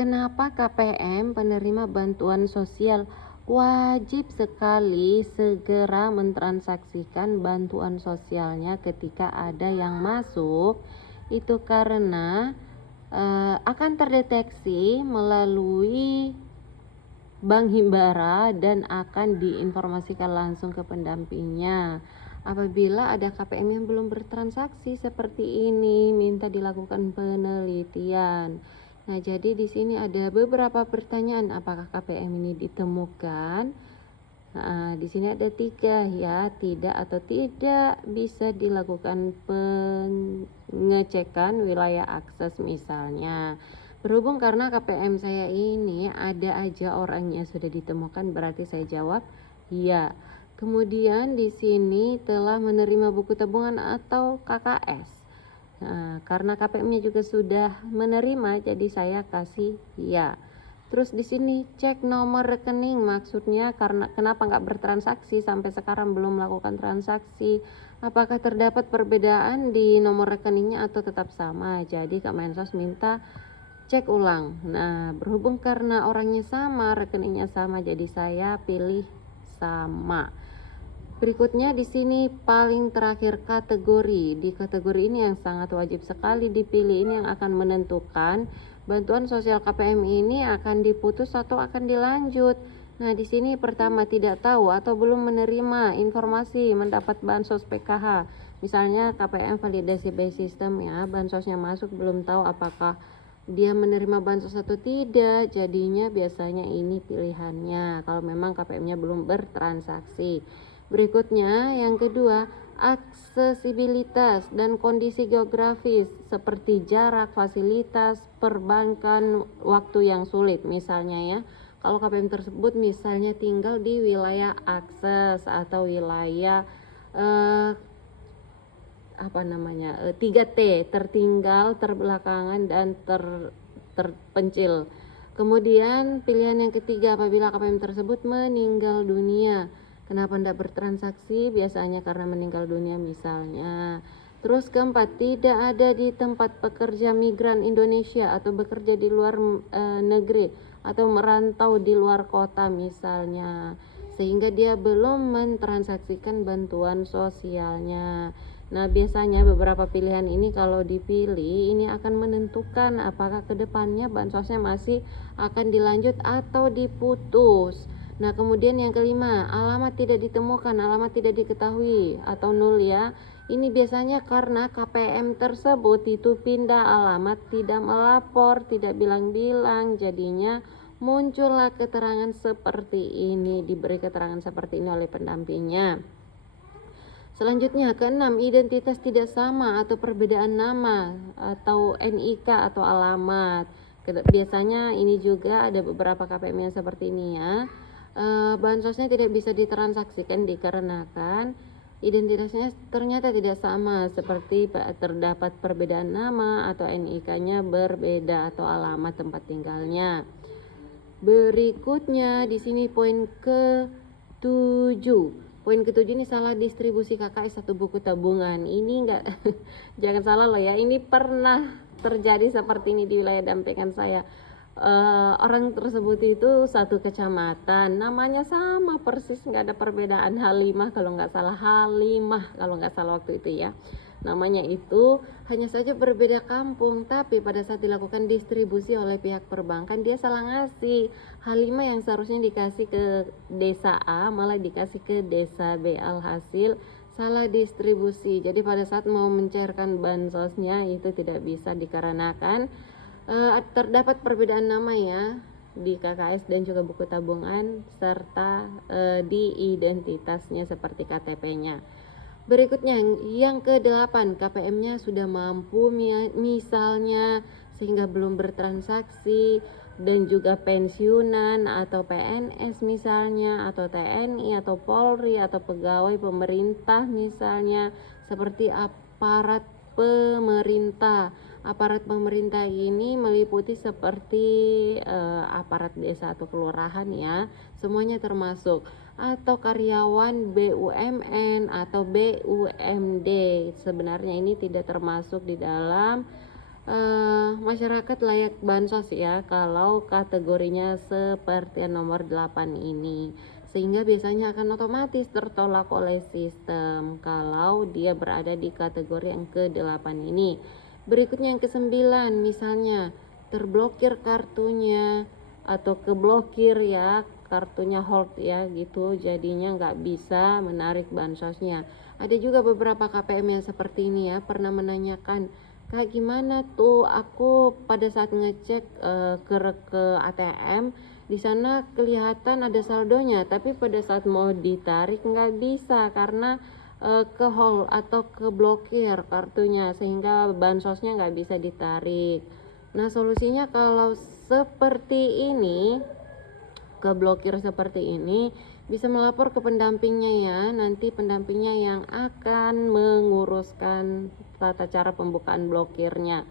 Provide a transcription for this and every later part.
Kenapa KPM penerima bantuan sosial wajib sekali segera mentransaksikan bantuan sosialnya ketika ada yang masuk? Itu karena akan terdeteksi melalui Bank Himbara dan akan diinformasikan langsung ke pendampingnya. Apabila ada KPM yang belum bertransaksi seperti ini, minta dilakukan penelitian. Nah, jadi di sini ada beberapa pertanyaan, apakah KPM ini ditemukan? Nah, di sini ada 3 ya, tidak atau tidak bisa dilakukan pengecekan wilayah akses misalnya. Berhubung karena KPM saya ini ada aja orangnya sudah ditemukan, berarti saya jawab iya. Kemudian di sini telah menerima buku tabungan atau KKS. Nah, karena KPM-nya juga sudah menerima, jadi saya kasih iya. Terus di sini cek nomor rekening, maksudnya karena kenapa nggak bertransaksi sampai sekarang belum melakukan transaksi? Apakah terdapat perbedaan di nomor rekeningnya atau tetap sama? Jadi Kak Mensos minta cek ulang. Nah, berhubung karena orangnya sama, rekeningnya sama, jadi saya pilih sama. Berikutnya di sini paling terakhir kategori. Di kategori ini yang sangat wajib sekali dipilih, ini yang akan menentukan bantuan sosial KPM ini akan diputus atau akan dilanjut. Nah, di sini pertama tidak tahu atau belum menerima informasi mendapat bansos PKH. Misalnya KPM validasi by system ya, bansosnya masuk belum tahu apakah dia menerima bansos atau tidak, jadinya biasanya ini pilihannya kalau memang KPM-nya belum bertransaksi. Berikutnya yang kedua, aksesibilitas dan kondisi geografis seperti jarak, fasilitas, perbankan, waktu yang sulit misalnya ya. Kalau KPM tersebut misalnya tinggal di wilayah akses atau wilayah 3T, tertinggal, terbelakangan, dan terpencil. Kemudian pilihan yang ketiga, apabila KPM tersebut meninggal dunia. Kenapa tidak bertransaksi? Biasanya karena meninggal dunia misalnya. Terus keempat, tidak ada di tempat pekerja migran Indonesia atau bekerja di luar negeri atau merantau di luar kota misalnya, sehingga dia belum mentransaksikan bantuan sosialnya. Nah, biasanya beberapa pilihan ini kalau dipilih ini akan menentukan apakah kedepannya bansosnya masih akan dilanjut atau diputus. Nah, kemudian yang kelima, alamat tidak ditemukan, alamat tidak diketahui atau nol ya. Ini biasanya karena KPM tersebut itu pindah alamat, tidak melapor, tidak bilang-bilang, jadinya muncullah keterangan seperti ini, diberi keterangan seperti ini oleh pendampingnya. Selanjutnya keenam, identitas tidak sama atau perbedaan nama atau NIK atau alamat. Biasanya ini juga ada beberapa KPM yang seperti ini ya. Bansosnya tidak bisa ditransaksikan dikarenakan identitasnya ternyata tidak sama, seperti terdapat perbedaan nama atau NIK-nya berbeda atau alamat tempat tinggalnya. Berikutnya di sini poin ke-7. Poin ke-7 ini salah distribusi KKS satu buku tabungan. Ini enggak jangan salah loh ya. Ini pernah terjadi seperti ini di wilayah dampingan saya. Orang tersebut itu satu kecamatan, namanya sama persis, nggak ada perbedaan. Halimah kalau nggak salah, Halimah kalau nggak salah waktu itu ya. Namanya itu hanya saja berbeda kampung, tapi pada saat dilakukan distribusi oleh pihak perbankan dia salah ngasih. Halimah yang seharusnya dikasih ke desa A malah dikasih ke desa B, alhasil salah distribusi. Jadi pada saat mau mencairkan bansosnya itu tidak bisa dikarenakan terdapat perbedaan nama ya di KKS dan juga buku tabungan serta di identitasnya seperti KTP-nya. Berikutnya yang ke-8, KPM-nya sudah mampu misalnya sehingga belum bertransaksi, dan juga pensiunan atau PNS misalnya, atau TNI atau Polri atau pegawai pemerintah misalnya, seperti aparat pemerintah. Aparat pemerintah ini meliputi seperti aparat desa atau kelurahan ya, semuanya termasuk, atau karyawan BUMN atau BUMD. Sebenarnya ini tidak termasuk di dalam masyarakat layak bansos ya kalau kategorinya seperti yang nomor 8 ini. Sehingga biasanya akan otomatis tertolak oleh sistem kalau dia berada di kategori yang ke-8 ini. Berikutnya yang ke-9, misalnya terblokir kartunya atau keblokir ya, kartunya hold ya gitu, jadinya nggak bisa menarik bansosnya. Ada juga beberapa KPM yang seperti ini ya, pernah menanyakan, Kak gimana tuh aku pada saat ngecek ke ATM di sana kelihatan ada saldonya, tapi pada saat mau ditarik nggak bisa karena ke hold atau keblokir kartunya sehingga bansosnya nggak bisa ditarik. Nah solusinya kalau seperti ini, keblokir seperti ini, bisa melapor ke pendampingnya ya, nanti pendampingnya yang akan menguruskan tata cara pembukaan blokirnya.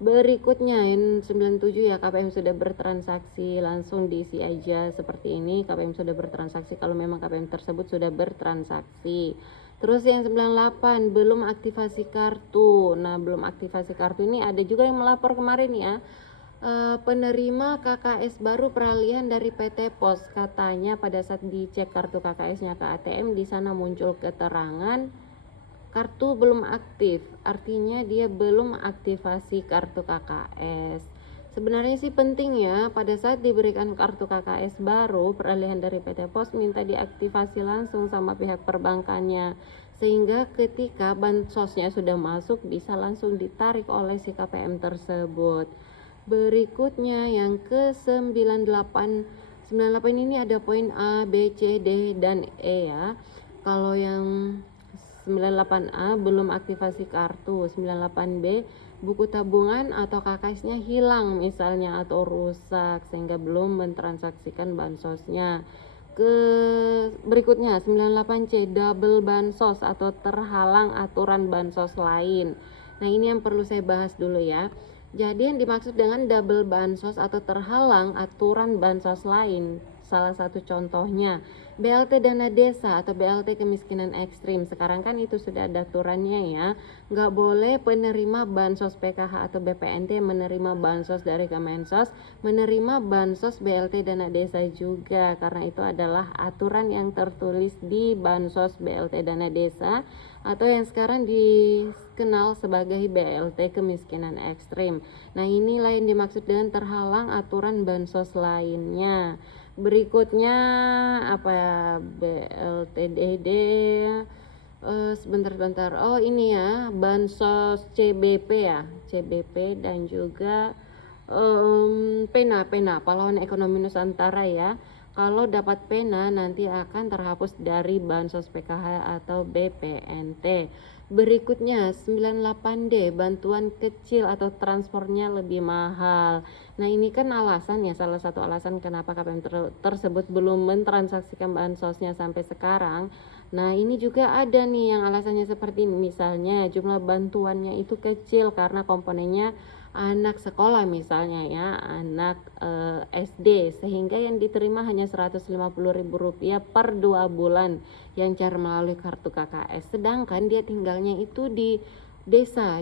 Berikutnya yang 97 ya, KPM sudah bertransaksi, langsung diisi aja seperti ini, KPM sudah bertransaksi kalau memang KPM tersebut sudah bertransaksi. Terus yang 98 belum aktivasi kartu. Nah, belum aktivasi kartu ini ada juga yang melapor kemarin ya. Penerima KKS baru peralihan dari PT Pos, katanya pada saat dicek kartu KKS-nya ke ATM di sana muncul keterangan kartu belum aktif, artinya dia belum aktivasi kartu KKS. Sebenarnya sih penting ya pada saat diberikan kartu KKS baru peralihan dari PT Pos minta diaktifasi langsung sama pihak perbankannya, sehingga ketika bansosnya sudah masuk bisa langsung ditarik oleh si KPM tersebut. Berikutnya yang ke-98. 98 ini ada poin A, B, C, D, dan E ya. Kalau yang 98A belum aktivasi kartu, 98B buku tabungan atau KKS-nya hilang misalnya atau rusak sehingga belum mentransaksikan bansosnya. Berikutnya 98C double bansos atau terhalang aturan bansos lain. Nah, ini yang perlu saya bahas dulu ya. Jadi yang dimaksud dengan double bansos atau terhalang aturan bansos lain, salah satu contohnya BLT dana desa atau BLT kemiskinan ekstrim. Sekarang kan itu sudah ada aturannya ya, nggak boleh penerima bansos PKH atau BPNT menerima bansos dari Kemensos menerima bansos BLT dana desa juga, karena itu adalah aturan yang tertulis di bansos BLT dana desa atau yang sekarang dikenal sebagai BLT kemiskinan ekstrim. Nah, inilah yang dimaksud dengan terhalang aturan bansos lainnya. Berikutnya apa ya, BLTDD, sebentar. Oh ini ya, bansos CBP ya, CBP dan juga pena pahlawan ekonomi Nusantara ya. Kalau dapat pena nanti akan terhapus dari bansos PKH atau BPNT. Berikutnya 98D bantuan kecil atau transportnya lebih mahal. Nah, ini kan alasan ya, salah satu alasan kenapa KPM tersebut belum mentransaksikan bansosnya sampai sekarang. Nah, ini juga ada nih yang alasannya seperti ini, misalnya jumlah bantuannya itu kecil karena komponennya anak sekolah misalnya ya, anak SD, sehingga yang diterima hanya Rp150.000 per 2 bulan yang cara melalui kartu KKS, sedangkan dia tinggalnya itu di desa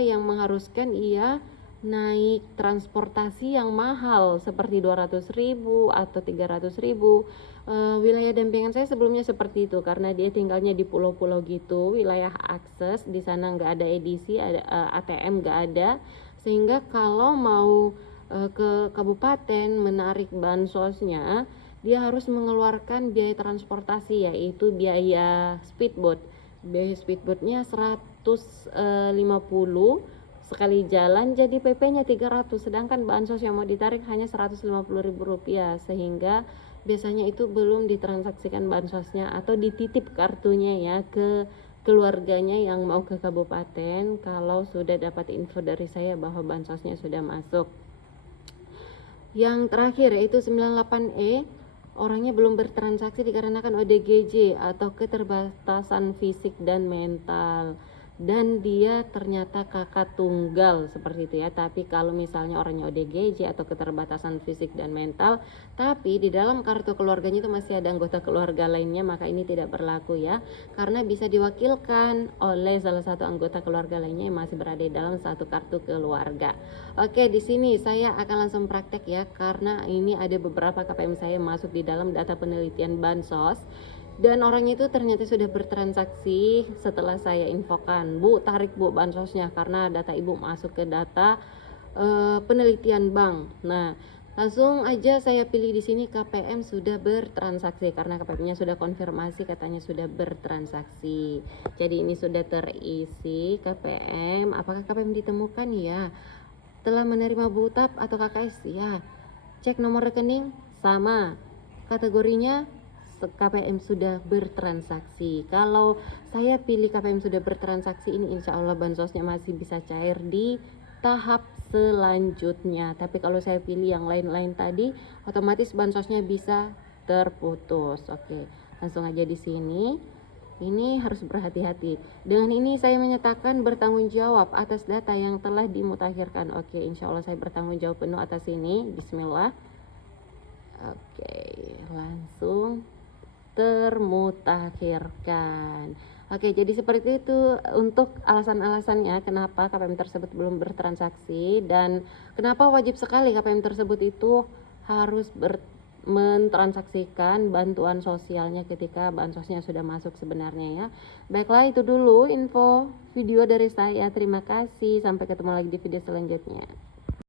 yang mengharuskan ia naik transportasi yang mahal seperti 200.000 atau 300.000. Wilayah dampingan saya sebelumnya seperti itu karena dia tinggalnya di pulau-pulau gitu, wilayah akses, di sana nggak ada edisi, ada ATM nggak ada, sehingga kalau mau ke kabupaten menarik bansosnya dia harus mengeluarkan biaya transportasi, yaitu biaya speedboat. Biaya speedboatnya 150 sekali jalan, jadi PP-nya 300, sedangkan bansos yang mau ditarik hanya Rp150.000, sehingga biasanya itu belum ditransaksikan bansosnya atau dititip kartunya ya ke keluarganya yang mau ke kabupaten kalau sudah dapat info dari saya bahwa bansosnya sudah masuk. Yang terakhir yaitu 98E, orangnya belum bertransaksi dikarenakan ODGJ atau keterbatasan fisik dan mental. dan dia ternyata kakak tunggal seperti itu ya. Tapi kalau misalnya orangnya ODGJ atau keterbatasan fisik dan mental, tapi di dalam kartu keluarganya itu masih ada anggota keluarga lainnya, maka ini tidak berlaku ya, karena bisa diwakilkan oleh salah satu anggota keluarga lainnya yang masih berada di dalam satu kartu keluarga. Oke, di sini saya akan langsung praktek ya, karena ini ada beberapa KPM saya masuk di dalam data penelitian bansos. Dan orang itu ternyata sudah bertransaksi setelah saya infokan, Bu tarik Bu bansosnya karena data Ibu masuk ke data penelitian bank. Nah, langsung aja saya pilih di sini KPM sudah bertransaksi karena KPM-nya sudah konfirmasi katanya sudah bertransaksi. Jadi ini sudah terisi KPM. Apakah KPM ditemukan ya? Telah menerima BUTAP atau KKS ya? Cek nomor rekening sama. Kategorinya KPM sudah bertransaksi. Kalau saya pilih KPM sudah bertransaksi, ini insya Allah bansosnya masih bisa cair di tahap selanjutnya. Tapi kalau saya pilih yang lain-lain tadi, otomatis bansosnya bisa terputus. Oke, langsung aja di sini. Ini harus berhati-hati. Dengan ini saya menyatakan bertanggung jawab atas data yang telah dimutakhirkan. Oke, insya Allah saya bertanggung jawab penuh atas ini. Bismillah. Oke, langsung termutakhirkan. Oke, jadi seperti itu untuk alasan-alasannya kenapa KPM tersebut belum bertransaksi dan kenapa wajib sekali KPM tersebut itu harus mentransaksikan bantuan sosialnya ketika bansosnya sudah masuk sebenarnya ya. Baiklah, itu dulu info video dari saya. Terima kasih, sampai ketemu lagi di video selanjutnya.